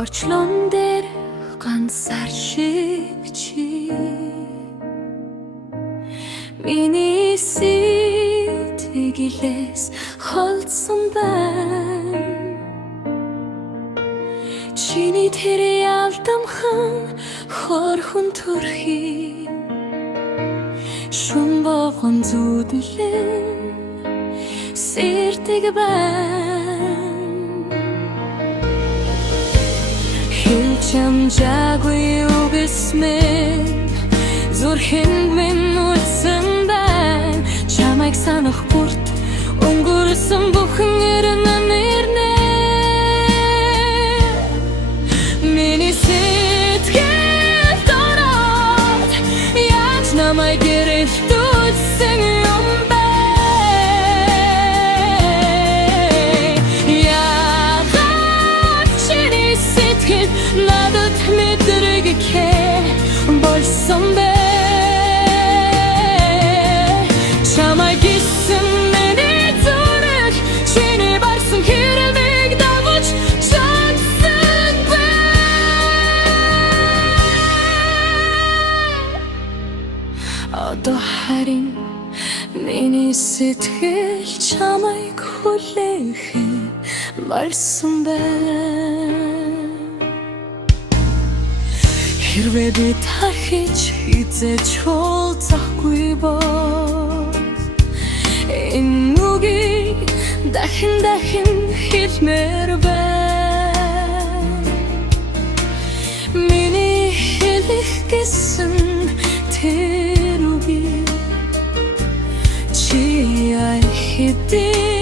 Орчлон дээр ганцаар шиг чи миний сэтгэлээс холдсон байна. Чиний тэр ялдамхан хорхон төрхий шум бовгон зүудлэн сэрдэг байна. Хэлж амжаагүй үгсмэн зүрхэнд минь үлдсэн байна. Чамайг санах бүрт өнгөрсөн бүхэн эрнэн ирнэ. Миний сэтгэл дороод яаж намайг гэрэлтүүлсэн юм бэ? Яагаад чиний сэтгэл надад мэдрэгхээ болсон бэ? Чамайг гисэн миний зүрх чиний барсан хэрмэг давж чадсан бэ? Одоо харин миний сэтгэл чамайг хүлээхэн болсон байна. Хэрвээ би дахиж хизээж уулзахгүй бол энэ үгийг дахин хэлмээр байна. Миний хэлэх гэсэн тэр үгийг чи яа хэдий